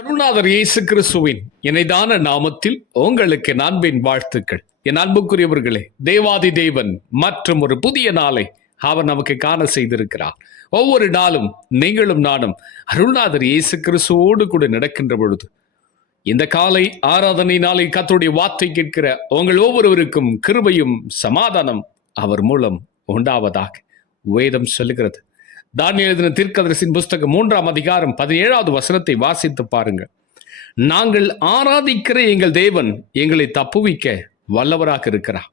அருள்நாதர் இயேசு கிறிஸ்துவின் இணைதான நாமத்தில் உங்களுக்கு என் அன்பின் வாழ்த்துக்கள். என் அன்புக்குரியவர்களே, தேவாதி தேவன் மற்றும் ஒரு புதிய நாளை அவர் நமக்கு காண செய்திருக்கிறார். ஒவ்வொரு நாளும் நீங்களும் நானும் அருள்நாதர் இயேசு கிறிஸ்துவோடு கூட நடக்கின்ற பொழுது இந்த காலை ஆராதனை நாளில் கர்த்தருடைய வார்த்தை கேட்கிற உங்கள் ஒவ்வொருவருக்கும் கிருபையும் சமாதானம் அவர் மூலம் உண்டாவதாக வேதம் சொல்லுகிறது. தானியேல் எழுதின தீர்க்கதரிசியின் புஸ்தகம் 3ஆம் அதிகாரம் 17வது வசனத்தை வாசித்து பாருங்க. நாங்கள் ஆராதிக்கிற எங்கள் தேவன் எங்களை தப்புவிக்க வல்லவராக இருக்கிறார்.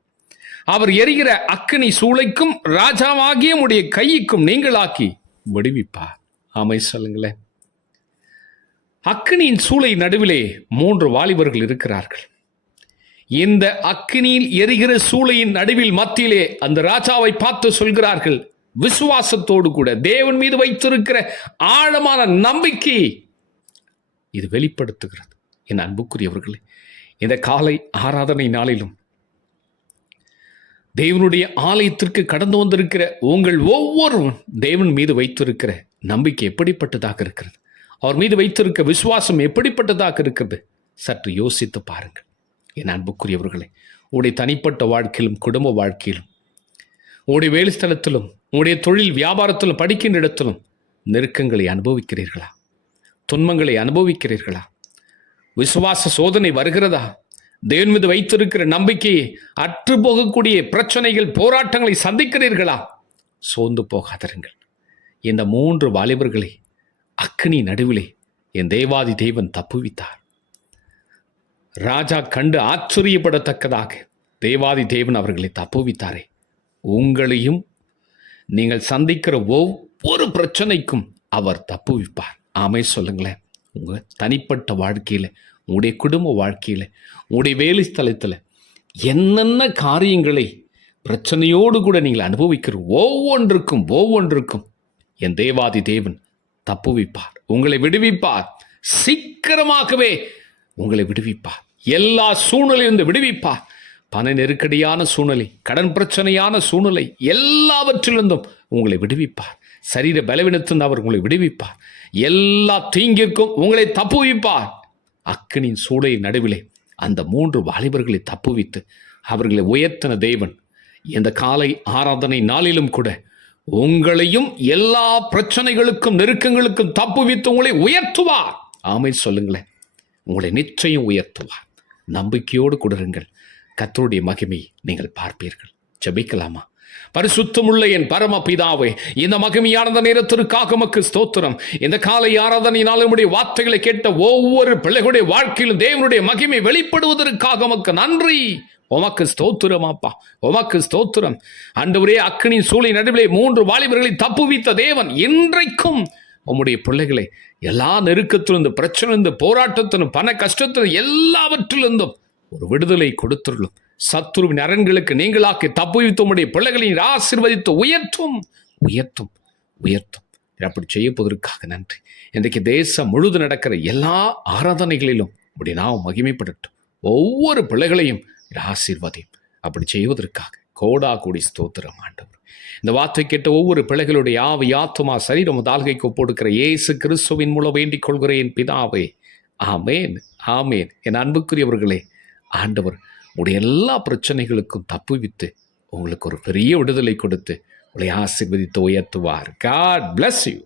அவர் எரிகிற அக்கினி சூளைக்கும் ராஜாவாகிய உடைய கைக்கும் நீங்களாக்கி விடுவிப்பார். ஆமை சொல்லுங்களேன். அக்கினியின் சூளை நடுவிலே 3 வாலிபர்கள் இருக்கிறார்கள். இந்த அக்கினியில் எரிகிற சூளையின் நடுவில் மத்தியிலே அந்த ராஜாவை பார்த்து சொல்கிறார்கள், விசுவாசத்தோடு கூட தேவன் மீது வைத்திருக்கிற ஆழமான நம்பிக்கை இது வெளிப்படுத்துகிறது. என் அன்புக்குரியவர்களே, இந்த காலை ஆராதனை நாளிலும் தேவனுடைய ஆலயத்திற்கு கடந்து வந்திருக்கிற உங்கள் ஒவ்வொருவரும் தேவன் மீது வைத்திருக்கிற நம்பிக்கை எப்படிப்பட்டதாக இருக்கிறது, அவர் மீது வைத்திருக்க விசுவாசம் எப்படிப்பட்டதாக இருக்கிறது, சற்று யோசித்து பாருங்கள். என் அன்புக்குரியவர்களே, உடைய தனிப்பட்ட வாழ்க்கையிலும் குடும்ப வாழ்க்கையிலும் உடைய வேலை ஸ்தலத்திலும் உடைய தொழில் வியாபாரத்திலும் படிக்கின்ற இடத்திலும் நெருக்கங்களை அனுபவிக்கிறீர்களா? துன்பங்களை அனுபவிக்கிறீர்களா? விசுவாச சோதனை வருகிறதா? தேவன் மீது வைத்திருக்கிற நம்பிக்கையை அற்று போகக்கூடிய பிரச்சனைகள் போராட்டங்களை சந்திக்கிறீர்களா? சோர்ந்து போகாதருங்கள். இந்த 3 வாலிபர்களை அக்கினி நடுவிலே என் தேவாதி தேவன் தப்புவித்தார். ராஜா கண்டு ஆச்சரியப்படத்தக்கதாக தேவாதி தேவன் அவர்களை தப்புவித்தாரே. உங்களையும் நீங்கள் சந்திக்கிற ஒவ்வொரு பிரச்சனைக்கும் அவர் தப்புவிப்பார். ஆமை சொல்லுங்களேன். உங்கள் தனிப்பட்ட வாழ்க்கையில், உங்களுடைய குடும்ப வாழ்க்கையில், உங்களுடைய வேலை ஸ்தலத்தில் என்னென்ன காரியங்களை பிரச்சனையோடு கூட நீங்கள் அனுபவிக்கிற ஒவ்வொன்றுக்கும் என் தேவாதி தேவன் தப்புவிப்பார். உங்களை விடுவிப்பார். சீக்கிரமாகவே உங்களை விடுவிப்பார். எல்லா சூழ்நிலையிலிருந்து விடுவிப்பார். பண நெருக்கடியான சூழ்நிலை, கடன் பிரச்சனையான சூழ்நிலை, எல்லாவற்றிலிருந்தும் உங்களை விடுவிப்பார். சரீர பலவீனத்திலிருந்து அவர் உங்களை விடுவிப்பார். எல்லா தீங்கிற்கும் உங்களை தப்புவிப்பார். அக்கினியின் சூளை நடுவிலே அந்த 3 வாலிபர்களை தப்புவித்து அவர்களை உயர்த்தின தேவன் இந்த காலை ஆராதனை நாளிலும் கூட உங்களையும் எல்லா பிரச்சனைகளுக்கும் நெருக்கங்களுக்கும் தப்புவித்து உங்களை உயர்த்துவார். ஆமை சொல்லுங்களேன். உங்களை நிச்சயம் உயர்த்துவார். நம்பிக்கையோடு கொடுங்கள். கர்த்தருடைய மகிமை நீங்கள் பார்ப்பீர்கள். ஜெபிக்கலாமா? பரிசுத்தமுள்ள என் பரம பிதாவே, இந்த மகிமையான நேரத்திற்காக உமக்கு ஸ்தோத்திரம். இந்த காலை ஆராதனையினால் நம்முடைய வார்த்தைகளை கேட்ட ஒவ்வொரு பிள்ளைகளுடைய வாழ்க்கையிலும் தேவனுடைய மகிமை வெளிப்படுவதற்காக உமக்கு நன்றி. உமக்கு ஸ்தோத்திரம் அப்பா, உமக்கு ஸ்தோத்திரம். ஆண்டவரே, அக்கினியின் சூளை நடுவிலே 3 வாலிபர்களை தப்புவித்த தேவன் இன்றைக்கும் உம்முடைய பிள்ளைகளை எல்லா நெருக்கத்திலிருந்து, பிரச்சனையிலிருந்து, போராட்டத்திலும், பண கஷ்டத்திலும், எல்லாவற்றிலிருந்தும் ஒரு விடுதலை கொடுத்துள்ளும். சத்துருவின் அரண்களுக்கு நீங்களாக்கி தப்புவித்து உம்முடைய பிள்ளைகளின் ஆசீர்வதித்து உயர்த்தும். அப்படி செய்யப்போவதற்காக நன்றி. இன்றைக்கு தேசம் முழுது நடக்கிற எல்லா ஆராதனைகளிலும் உடைய நாமம் மகிமைப்படட்டும். ஒவ்வொரு பிள்ளைகளையும் ஆசீர்வதியும். அப்படி செய்வதற்காக கோடா கூடி ஸ்தோத்திரம் ஆண்டவர். இந்த வார்த்தை கேட்ட ஒவ்வொரு பிள்ளைகளுடைய ஆவி, ஆத்துமா, சரீரம் தாழ்கைக்கு ஒப்படுக்கிற இயேசு கிறிஸ்துவின் மூலம் வேண்டிக் கொள்கிறேன் பிதாவே. ஆமேன், ஆமேன். என் அன்புக்குரியவர்களே, ஆண்டவர் உடைய எல்லா பிரச்சனைகளுக்கும் தப்புவித்து உங்களுக்கு ஒரு பெரிய விடுதலை கொடுத்து உங்களை ஆசீர்வதித்து உயர்த்துவார். God bless you.